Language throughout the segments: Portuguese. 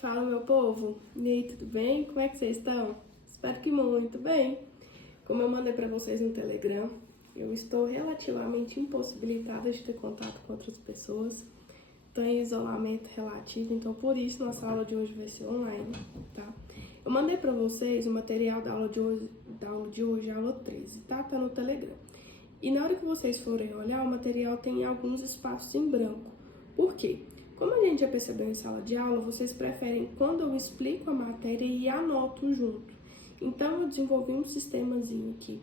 Fala, meu povo! E aí, tudo bem? Como é que vocês estão? Espero que muito bem. Como eu mandei para vocês no Telegram, eu estou relativamente impossibilitada de ter contato com outras pessoas. Estou em isolamento relativo, então por isso nossa aula de hoje vai ser online, tá? Eu mandei para vocês o material da aula de hoje, aula 13, tá? Tá no Telegram. E na hora que vocês forem olhar, o material tem alguns espaços em branco. Por quê? Como a gente já percebeu em sala de aula, vocês preferem quando eu explico a matéria e anoto junto. Então eu desenvolvi um sistemazinho aqui,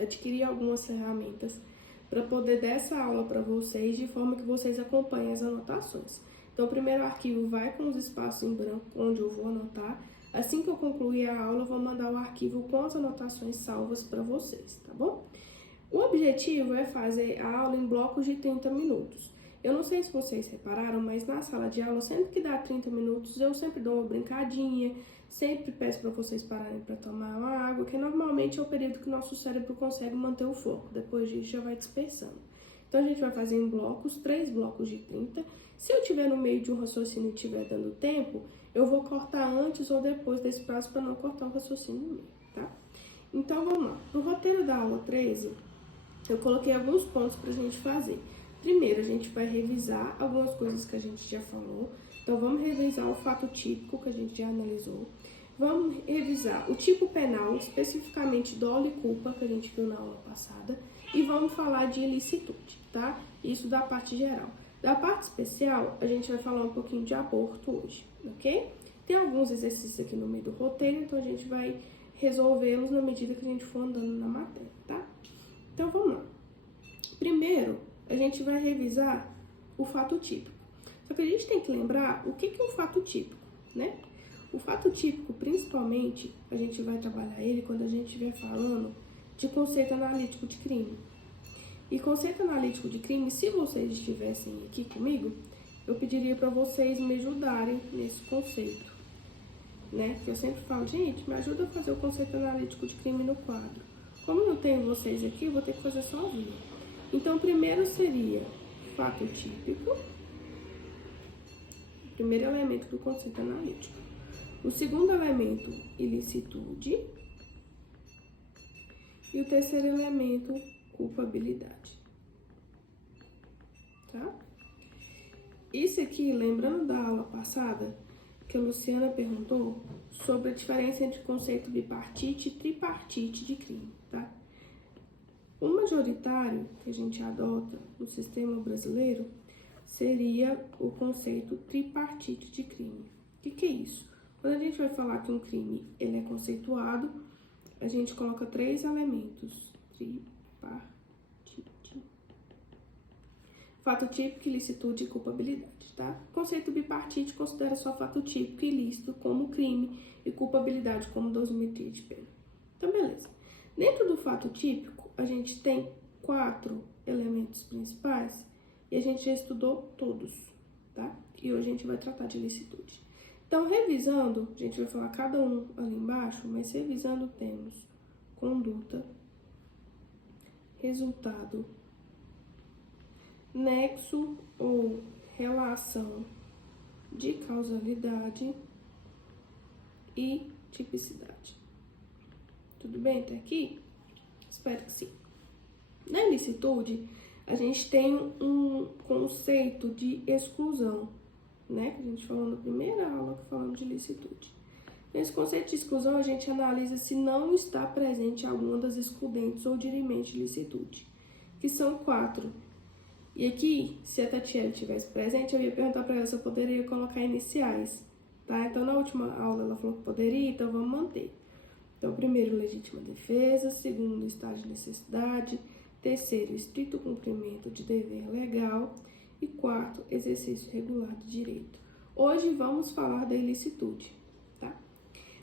adquiri algumas ferramentas para poder dar essa aula para vocês de forma que vocês acompanhem as anotações. Então o primeiro arquivo vai com os espaços em branco onde eu vou anotar. Assim que eu concluir a aula, eu vou mandar o arquivo com as anotações salvas para vocês, tá bom? O objetivo é fazer a aula em blocos de 30 minutos. Eu não sei se vocês repararam, mas na sala de aula, sempre que dá 30 minutos, eu sempre dou uma brincadinha, sempre peço para vocês pararem para tomar uma água, que normalmente é o período que o nosso cérebro consegue manter o foco, depois disso já vai dispersando. Então a gente vai fazer em blocos, 3 blocos de 30. Se eu estiver no meio de um raciocínio e estiver dando tempo, eu vou cortar antes ou depois desse prazo para não cortar o raciocínio no meio, tá? Então vamos lá. No roteiro da aula 13, eu coloquei alguns pontos para a gente fazer. Primeiro, a gente vai revisar algumas coisas que a gente já falou. Então, vamos revisar o fato típico que a gente já analisou. Vamos revisar o tipo penal, especificamente dolo e culpa, que a gente viu na aula passada. E vamos falar de ilicitude, tá? Isso da parte geral. Da parte especial, a gente vai falar um pouquinho de aborto hoje, ok? Tem alguns exercícios aqui no meio do roteiro, então a gente vai resolvê-los na medida que a gente for andando na matéria, tá? Então, vamos lá. Primeiro, a gente vai revisar o fato típico. Só que a gente tem que lembrar o que é um fato típico, né? O fato típico, principalmente, a gente vai trabalhar ele quando a gente estiver falando de conceito analítico de crime. E conceito analítico de crime, se vocês estivessem aqui comigo, eu pediria para vocês me ajudarem nesse conceito, né? Que eu sempre falo, gente, me ajuda a fazer o conceito analítico de crime no quadro. Como eu não tenho vocês aqui, eu vou ter que fazer sozinho. Então, primeiro seria fato típico, o primeiro elemento do conceito analítico. O segundo elemento, ilicitude. E o terceiro elemento, culpabilidade. Tá? Isso aqui, lembrando da aula passada, que a Luciana perguntou sobre a diferença entre conceito bipartite e tripartite de crime, tá? O majoritário que a gente adota no sistema brasileiro seria o conceito tripartite de crime. O que é isso? Quando a gente vai falar que um crime ele é conceituado, a gente coloca 3 elementos. Tripartite. Fato típico, ilicitude e culpabilidade, tá? O conceito bipartite considera só fato típico e ilícito como crime e culpabilidade como dosimetria de pena. Então, beleza. Dentro do fato típico, a gente tem 4 elementos principais e a gente já estudou todos, tá? E hoje a gente vai tratar de ilicitude. Então, revisando, a gente vai falar cada um ali embaixo, mas revisando temos conduta, resultado, nexo ou relação de causalidade e tipicidade. Tudo bem até aqui? Espero que sim. Na ilicitude, a gente tem um conceito de exclusão, né? Que a gente falou na primeira aula que falamos de ilicitude. Nesse conceito de exclusão, a gente analisa se não está presente alguma das excludentes ou dirimente de ilicitude, que são 4. E aqui, se a Tatiana estivesse presente, eu ia perguntar para ela se eu poderia colocar iniciais, tá? Então, na última aula ela falou que poderia, então vamos manter. Então, primeiro, legítima defesa. Segundo, estado de necessidade. Terceiro, estrito cumprimento de dever legal. E quarto, exercício regular de direito. Hoje vamos falar da ilicitude, tá?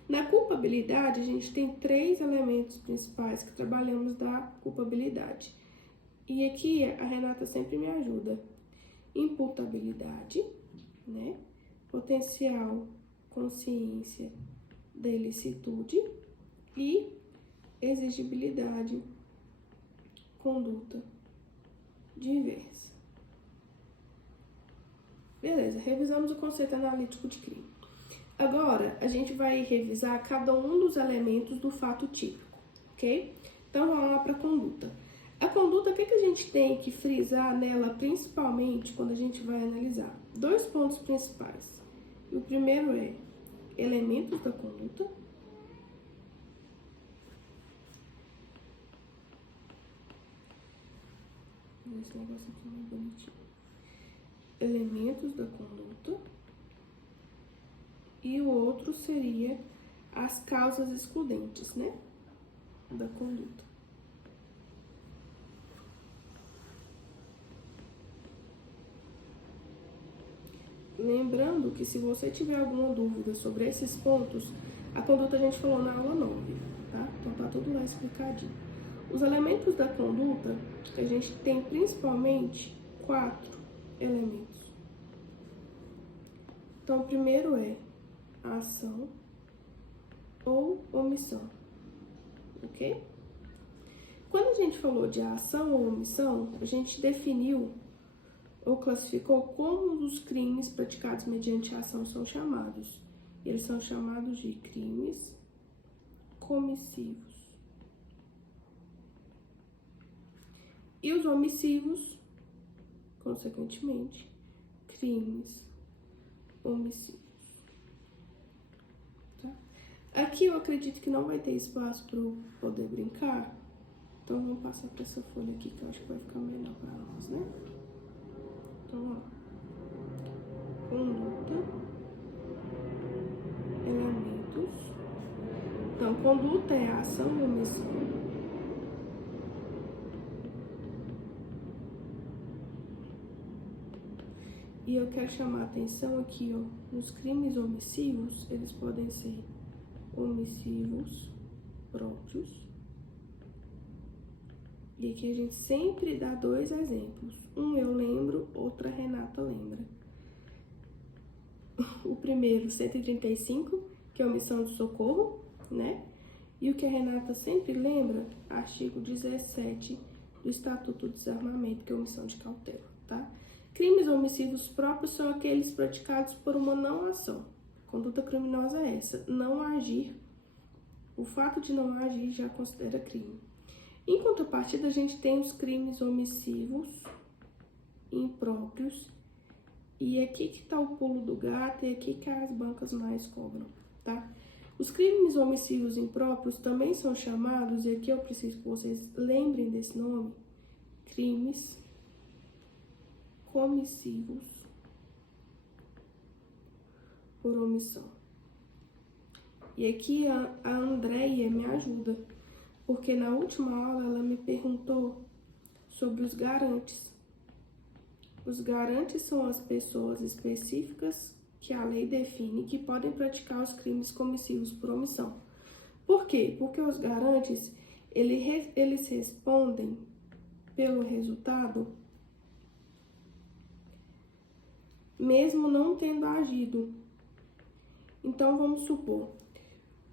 Na culpabilidade, a gente tem 3 elementos principais que trabalhamos da culpabilidade. E aqui a Renata sempre me ajuda. Imputabilidade, né? Potencial consciência da ilicitude e exigibilidade, conduta diversa. Beleza, revisamos o conceito analítico de crime. Agora, a gente vai revisar cada um dos elementos do fato típico, ok? Então, vamos lá para a conduta. A conduta, o que a gente tem que frisar nela, principalmente, quando a gente vai analisar? 2 pontos principais. O primeiro é elementos da conduta. Esse negócio aqui é mais bonitinho. Elementos da conduta. E o outro seria as causas excludentes, né? Da conduta. Lembrando que se você tiver alguma dúvida sobre esses pontos, a conduta a gente falou na aula 9, tá? Então tá tudo lá explicadinho. Os elementos da conduta, a gente tem principalmente 4 elementos. Então, o primeiro é a ação ou omissão, ok? Quando a gente falou de ação ou omissão, a gente definiu ou classificou como os crimes praticados mediante a ação são chamados. Eles são chamados de crimes comissivos. E os omissivos, consequentemente, crimes omissivos. Tá? Aqui eu acredito que não vai ter espaço para eu poder brincar, então vamos passar para essa folha aqui que eu acho que vai ficar melhor para nós, né? Então, ó, conduta, elementos. Então, conduta é a ação ou omissão. E eu quero chamar a atenção aqui, ó, nos crimes omissivos, eles podem ser omissivos próprios. E aqui a gente sempre dá 2 exemplos. Um eu lembro, outro a Renata lembra. O primeiro, 135, que é omissão de socorro, né? E o que a Renata sempre lembra, artigo 17 do Estatuto do Desarmamento, que é omissão de cautela, tá? Crimes omissivos próprios são aqueles praticados por uma não ação. Conduta criminosa é essa, não agir. O fato de não agir já considera crime. Em contrapartida, a gente tem os crimes omissivos impróprios. E é aqui que está o pulo do gato e aqui que as bancas mais cobram, tá? Os crimes omissivos impróprios também são chamados, e aqui eu preciso que vocês lembrem desse nome, crimes comissivos por omissão. E aqui a Andréia me ajuda, porque na última aula ela me perguntou sobre os garantes. Os garantes são as pessoas específicas que a lei define que podem praticar os crimes comissivos por omissão. Por quê? Porque os garantes, eles respondem pelo resultado mesmo não tendo agido. Então, vamos supor,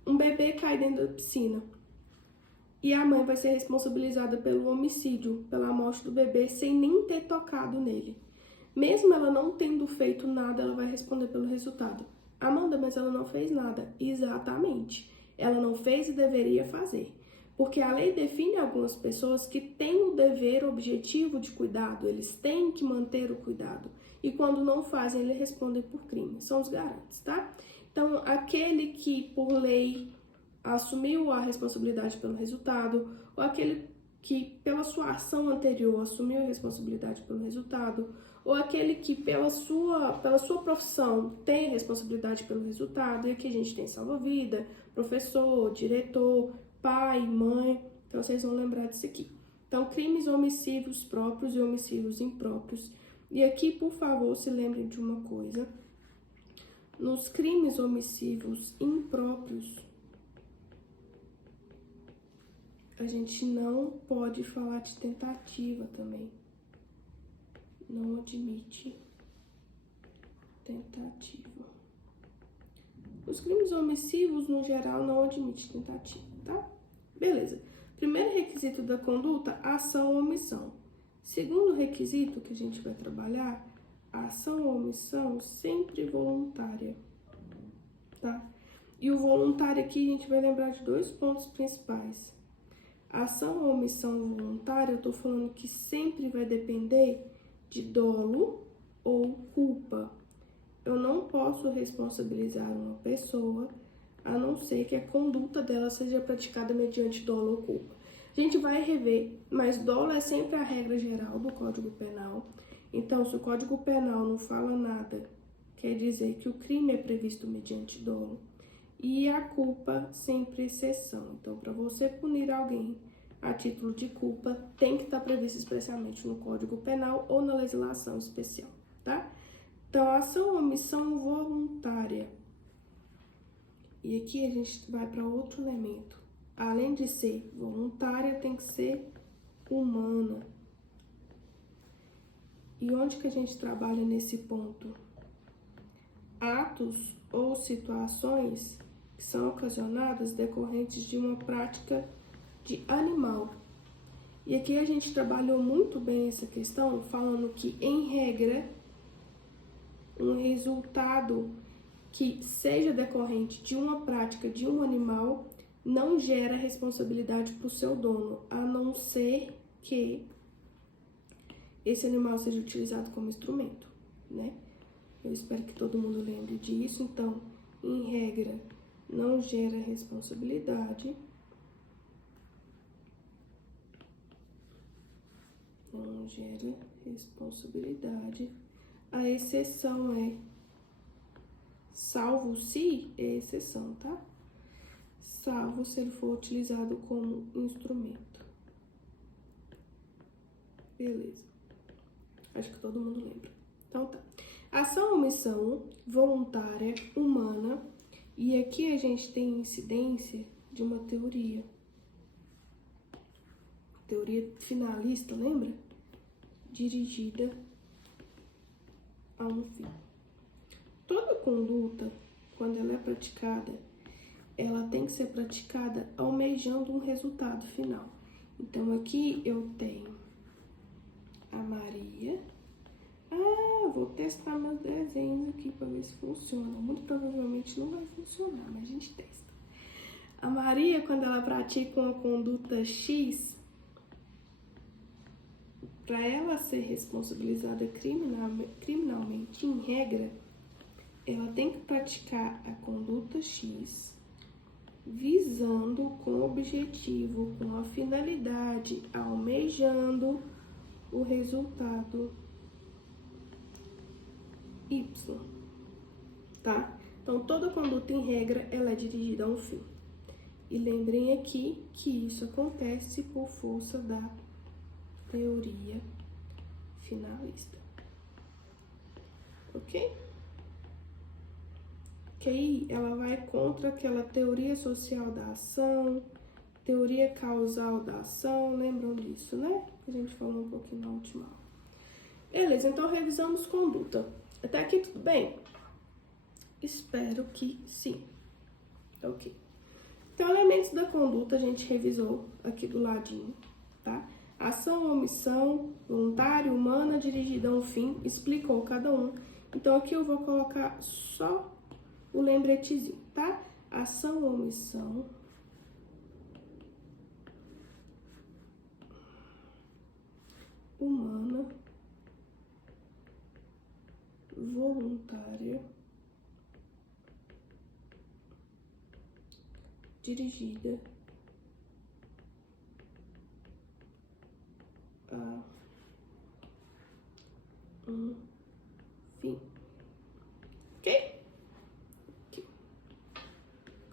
um bebê cai dentro da piscina e a mãe vai ser responsabilizada pelo homicídio, pela morte do bebê, sem nem ter tocado nele. Mesmo ela não tendo feito nada, ela vai responder pelo resultado. Amanda, mas ela não fez nada. Exatamente. Ela não fez e deveria fazer. Porque a lei define algumas pessoas que têm o dever objetivo de cuidado, eles têm que manter o cuidado. E quando não fazem, eles respondem por crime. São os garantes, tá? Então, aquele que, por lei, assumiu a responsabilidade pelo resultado, ou aquele que, pela sua ação anterior, assumiu a responsabilidade pelo resultado, ou aquele que, pela sua profissão, tem responsabilidade pelo resultado, e aqui a gente tem salva-vida, professor, diretor, pai, mãe, então vocês vão lembrar disso aqui. Então, crimes omissivos próprios e omissivos impróprios. E aqui, por favor, se lembrem de uma coisa. Nos crimes omissivos impróprios, a gente não pode falar de tentativa também. Não admite tentativa. Os crimes omissivos, no geral, não admite tentativa, tá? Beleza. Primeiro requisito da conduta, ação ou omissão. Segundo requisito que a gente vai trabalhar, a ação ou omissão sempre voluntária, o voluntário aqui, a gente vai lembrar de dois pontos principais. Ação ou omissão voluntária, eu tô falando que sempre vai depender de dolo ou culpa. Eu não posso responsabilizar uma pessoa a não ser que a conduta dela seja praticada mediante dolo ou culpa. A gente vai rever, mas dolo é sempre a regra geral do Código Penal. Então, se o Código Penal não fala nada, quer dizer que o crime é previsto mediante dolo. E a culpa sempre exceção. Então, para você punir alguém a título de culpa, tem que estar previsto expressamente no Código Penal ou na legislação especial, tá? Então, ação ou omissão voluntária. E aqui a gente vai para outro elemento. Além de ser voluntária, tem que ser humana. E onde que a gente trabalha nesse ponto? Atos ou situações que são ocasionadas decorrentes de uma prática de animal. E aqui a gente trabalhou muito bem essa questão, falando que, em regra, um resultado que seja decorrente de uma prática de um animal não gera responsabilidade para o seu dono, a não ser que esse animal seja utilizado como instrumento, né? Eu espero que todo mundo lembre disso. Então, em regra, não gera responsabilidade. Não gera responsabilidade. A exceção é salvo se é exceção, tá? Salvo se ele for utilizado como instrumento. Beleza. Acho que todo mundo lembra. Então tá. Ação ou omissão voluntária, humana. E aqui a gente tem incidência de uma teoria. Teoria finalista, lembra? Dirigida a um fim. Toda conduta, quando ela é praticada, ela tem que ser praticada almejando um resultado final. Então, aqui eu tenho a Maria. Vou testar meus desenhos aqui para ver se funciona. Muito provavelmente não vai funcionar, mas a gente testa. A Maria, quando ela pratica uma conduta X, para ela ser responsabilizada criminalmente, em regra, ela tem que praticar a conduta X visando com o objetivo, com a finalidade, almejando o resultado Y, tá? Então, toda conduta, em regra, ela é dirigida a um fim. E lembrem aqui que isso acontece por força da teoria finalista. Ok? Que aí ela vai contra aquela teoria social da ação, teoria causal da ação, lembram disso, né? Que a gente falou um pouquinho na última aula. Beleza, então revisamos conduta. Até aqui tudo bem? Espero que sim. Ok. Então, elementos da conduta a gente revisou aqui do ladinho, tá? Ação ou omissão, voluntária, humana, dirigida a um fim, explicou cada um. Então, aqui eu vou colocar só o lembretezinho, tá? Ação ou omissão, humana, voluntária, dirigida a um fim. Ok?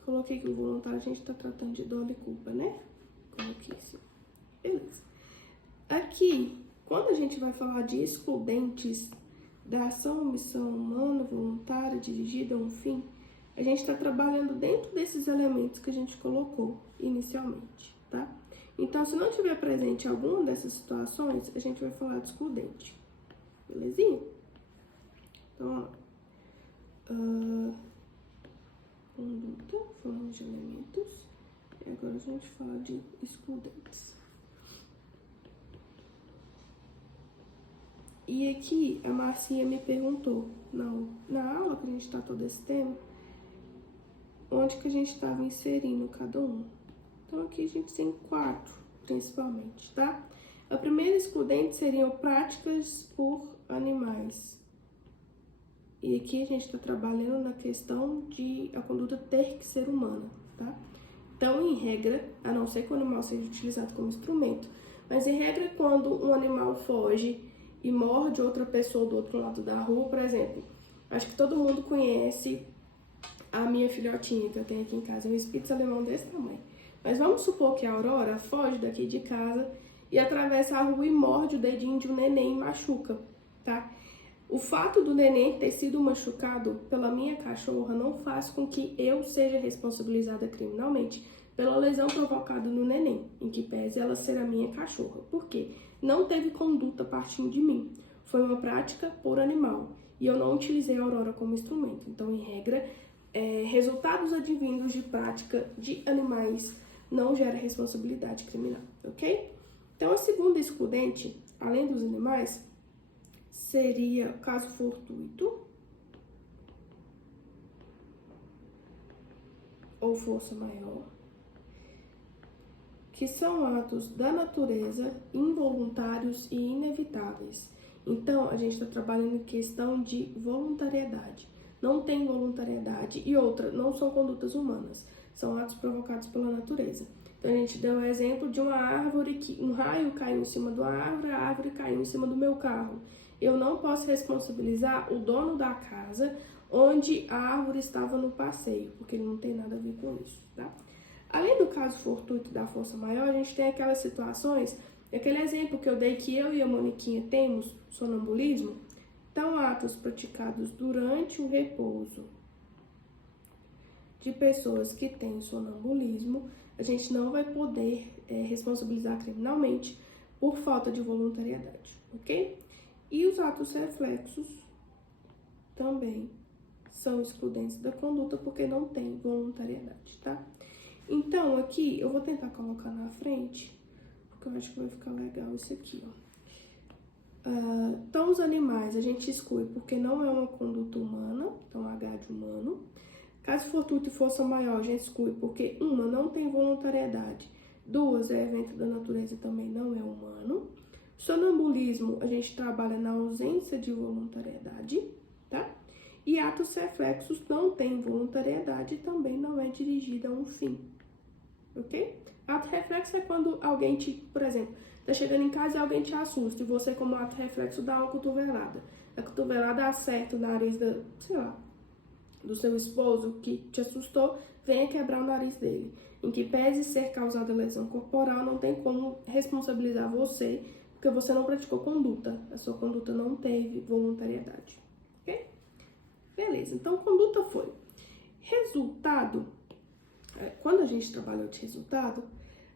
Coloquei que o voluntário a gente tá tratando de dolo e culpa, né? Coloquei assim. Beleza. Aqui, quando a gente vai falar de excludentes da ação ou omissão humana, voluntária, dirigida a um fim, a gente está trabalhando dentro desses elementos que a gente colocou inicialmente, tá? Então, se não tiver presente alguma dessas situações, a gente vai falar de excludente. Belezinha? Então, ó. Conduta, falamos de elementos. E agora a gente fala de excludentes. E aqui a Marcinha me perguntou, na aula que a gente tratou desse tema, onde que a gente estava inserindo cada um. Então, aqui a gente tem 4, principalmente, tá? A primeira excludente seriam práticas por animais. E aqui a gente está trabalhando na questão de a conduta ter que ser humana, tá? Então, em regra, a não ser que o animal seja utilizado como instrumento, mas em regra, quando um animal foge e morde outra pessoa do outro lado da rua, por exemplo, acho que todo mundo conhece a minha filhotinha que eu tenho aqui em casa, um Spitz alemão desse tamanho. Mas vamos supor que a Aurora foge daqui de casa e atravessa a rua e morde o dedinho de um neném e machuca, tá? O fato do neném ter sido machucado pela minha cachorra não faz com que eu seja responsabilizada criminalmente pela lesão provocada no neném, em que pese ela ser a minha cachorra. Por quê? Não teve conduta partindo de mim. Foi uma prática por animal. E eu não utilizei a Aurora como instrumento. Então, em regra, resultados advindos de prática de animais não gera responsabilidade criminal, ok? Então, a segunda excludente, além dos animais, seria caso fortuito ou força maior, que são atos da natureza involuntários e inevitáveis. Então, a gente está trabalhando em questão de voluntariedade. Não tem voluntariedade. E outra, não são condutas humanas. São atos provocados pela natureza. Então, a gente deu o exemplo de uma árvore que um raio caiu em cima da árvore, a árvore caiu em cima do meu carro. Eu não posso responsabilizar o dono da casa onde a árvore estava no passeio, porque ele não tem nada a ver com isso, tá? Além do caso fortuito da força maior, a gente tem aquelas situações, aquele exemplo que eu dei que eu e a Moniquinha temos, sonambulismo. Então, atos praticados durante o repouso de pessoas que têm sonambulismo, a gente não vai poder responsabilizar criminalmente por falta de voluntariedade, ok? E os atos reflexos também são excludentes da conduta porque não tem voluntariedade, tá? Então, aqui, eu vou tentar colocar na frente, porque eu acho que vai ficar legal isso aqui, ó. Então, os animais a gente exclui porque não é uma conduta humana, então H de humano. Caso fortuito e força maior, a gente exclui porque, uma, não tem voluntariedade, duas, é evento da natureza e também não é humano. Sonambulismo, a gente trabalha na ausência de voluntariedade, tá? E atos reflexos não tem voluntariedade e também não é dirigida a um fim, ok? Ato reflexo é quando alguém por exemplo, tá chegando em casa e alguém te assusta e você, como ato reflexo, dá uma cotovelada. A cotovelada acerta o nariz do seu esposo que te assustou, venha quebrar o nariz dele. Em que pese ser causada lesão corporal, não tem como responsabilizar você, porque você não praticou conduta. A sua conduta não teve voluntariedade, ok? Beleza, então conduta foi. Resultado, quando a gente trabalhou de resultado,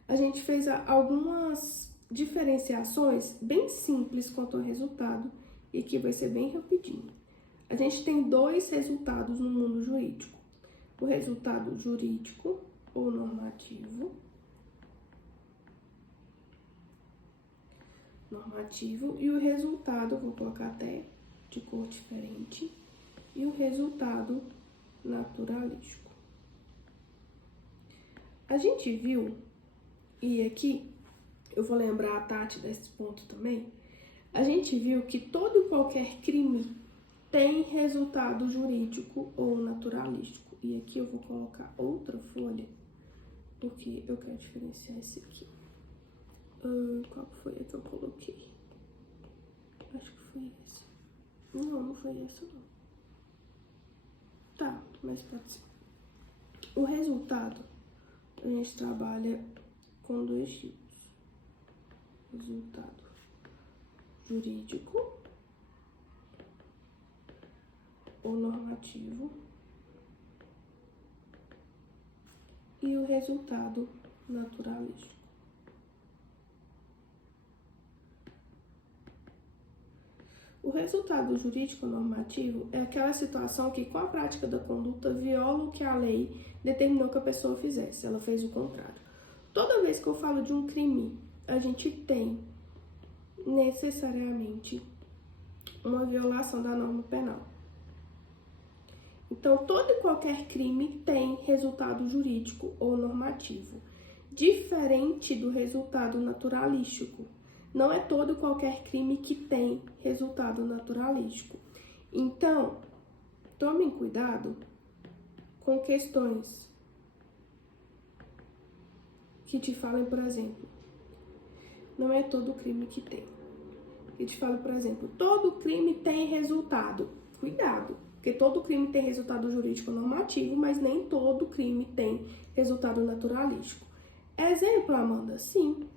a gente fez algumas diferenciações bem simples quanto ao resultado e que vai ser bem rapidinho. A gente tem 2 resultados no mundo jurídico. O resultado jurídico ou normativo. E o resultado, vou colocar até de cor diferente, e o resultado naturalístico. A gente viu, e aqui eu vou lembrar a Tati desse ponto também, a gente viu que todo e qualquer crime tem resultado jurídico ou naturalístico. E aqui eu vou colocar outra folha, porque eu quero diferenciar esse aqui. Qual foi a que eu coloquei? Acho que foi essa. Não foi essa não. Tá, mas pode ser. O resultado, a gente trabalha com 2 tipos. Resultado jurídico ou normativo e o resultado naturalístico. O resultado jurídico normativo é aquela situação que, com a prática da conduta, viola o que a lei determinou que a pessoa fizesse. Ela fez o contrário. Toda vez que eu falo de um crime, a gente tem necessariamente uma violação da norma penal. Então, todo e qualquer crime tem resultado jurídico ou normativo, diferente do resultado naturalístico. Não é todo e qualquer crime que tem resultado naturalístico. Então, tomem cuidado com questões que te falem, por exemplo, não é todo crime que tem. Que te fala, por exemplo, todo crime tem resultado. Cuidado, porque todo crime tem resultado jurídico normativo, mas nem todo crime tem resultado naturalístico. Exemplo, Amanda? Sim.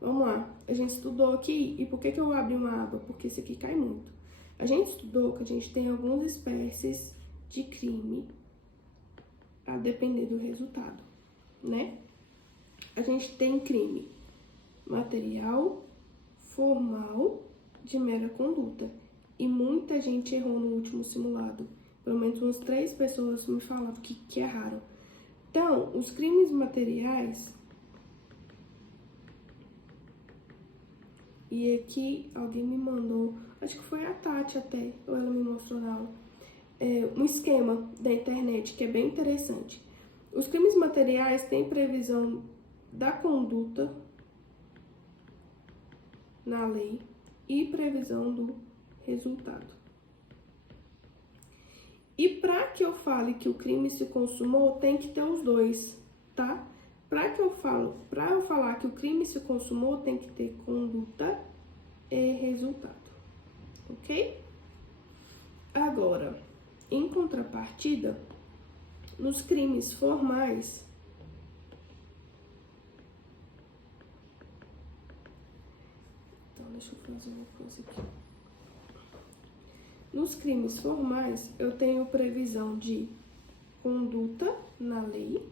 Vamos lá. A gente estudou aqui, e por que eu abri uma aba? Porque isso aqui cai muito. A gente estudou que a gente tem algumas espécies de crime a depender do resultado, né? A gente tem crime material, formal, de mera conduta. E muita gente errou no último simulado. Pelo menos umas 3 pessoas me falavam que erraram. Então, os crimes materiais... E aqui alguém me mandou, acho que foi a Tati até, ou ela me mostrou na aula, um esquema da internet que é bem interessante. Os crimes materiais têm previsão da conduta na lei e previsão do resultado. E para que eu fale que o crime se consumou, tem que ter os dois, tá? Para eu falar que o crime se consumou, tem que ter conduta e resultado, ok? Agora, em contrapartida, nos crimes formais, então deixa eu fazer uma coisa aqui. Nos crimes formais, eu tenho previsão de conduta na lei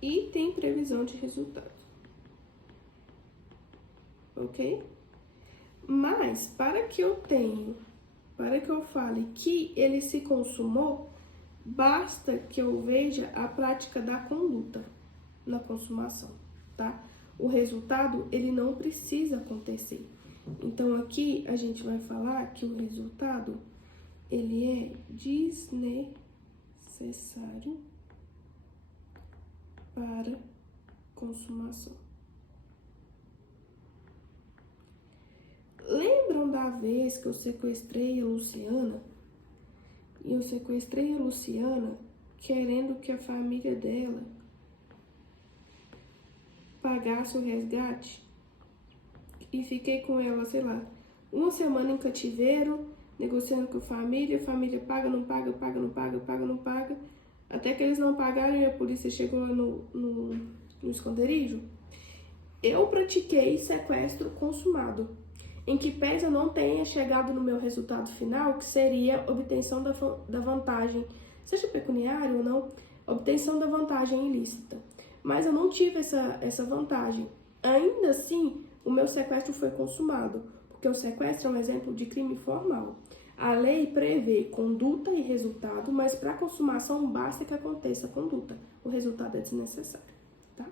e tem previsão de resultado, ok? Mas, para que eu fale que ele se consumou, basta que eu veja a prática da conduta na consumação, tá? O resultado, ele não precisa acontecer. Então, aqui a gente vai falar que o resultado, ele é desnecessário para consumação. Lembram da vez que eu sequestrei a Luciana? E eu sequestrei a Luciana querendo que a família dela pagasse o resgate? E fiquei com ela, sei lá, 1 semana em cativeiro, negociando com a família paga, não paga, paga, não paga, paga, não paga. Até que eles não pagaram e a polícia chegou lá no esconderijo. Eu pratiquei sequestro consumado, em que pese eu não tenha chegado no meu resultado final, que seria obtenção da vantagem, seja pecuniária ou não, obtenção da vantagem ilícita. Mas eu não tive essa vantagem. Ainda assim, o meu sequestro foi consumado, porque o sequestro é um exemplo de crime formal. A lei prevê conduta e resultado, mas para consumação basta que aconteça a conduta. O resultado é desnecessário, tá?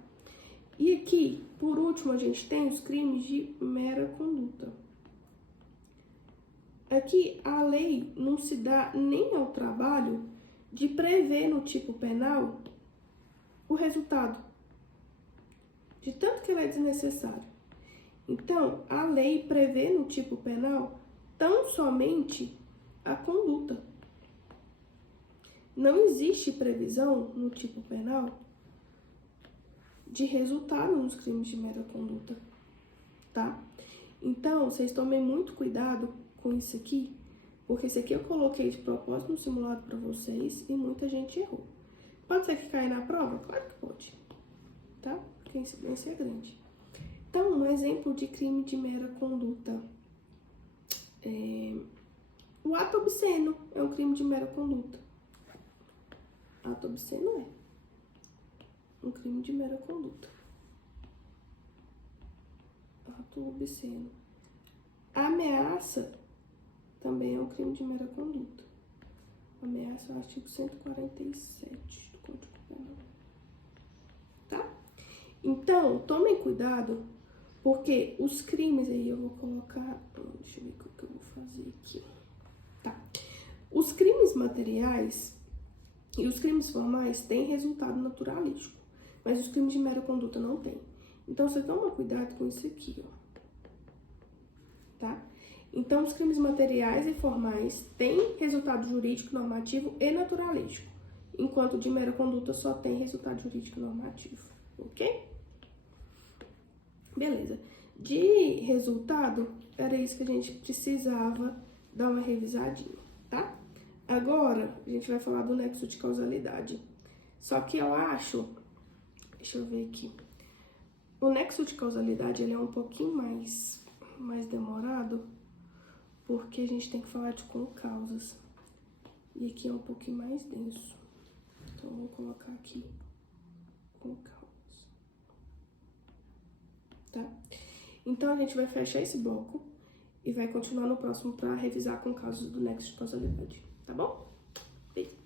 E aqui, por último, a gente tem os crimes de mera conduta. Aqui, a lei não se dá nem ao trabalho de prever no tipo penal o resultado, de tanto que ela é desnecessária. Então, a lei prevê no tipo penal tão somente a conduta. Não existe previsão no tipo penal de resultado nos crimes de mera conduta, tá? Então, vocês tomem muito cuidado com isso aqui, porque isso aqui eu coloquei de propósito no simulado para vocês e muita gente errou. Pode ser que caia na prova? Claro que pode, tá? Porque a incidência é grande. Então, um exemplo de crime de mera conduta. O ato obsceno é um crime de mera conduta. Ato obsceno é um crime de mera conduta. Ato obsceno. Ameaça também é um crime de mera conduta. Ameaça é o artigo 147 do Código Penal. Tá? Então, tomem cuidado, Porque os crimes aí, eu vou colocar... Deixa eu ver o que eu vou fazer aqui. Tá. Os crimes materiais e os crimes formais têm resultado naturalístico, mas os crimes de mera conduta não têm. Então, você toma cuidado com isso aqui, ó. Tá? Então, os crimes materiais e formais têm resultado jurídico, normativo e naturalístico, enquanto de mera conduta só tem resultado jurídico normativo, ok? Beleza. De resultado, era isso que a gente precisava dar uma revisadinha, tá? Agora, a gente vai falar do nexo de causalidade. Só que eu acho... Deixa eu ver aqui. O nexo de causalidade, ele é um pouquinho mais demorado, porque a gente tem que falar de concausas. E aqui é um pouquinho mais denso. Então, eu vou colocar aqui concausas. Tá? Então, a gente vai fechar esse bloco e vai continuar no próximo para revisar concausas do nexo de causalidade. Tá bom? Beijo.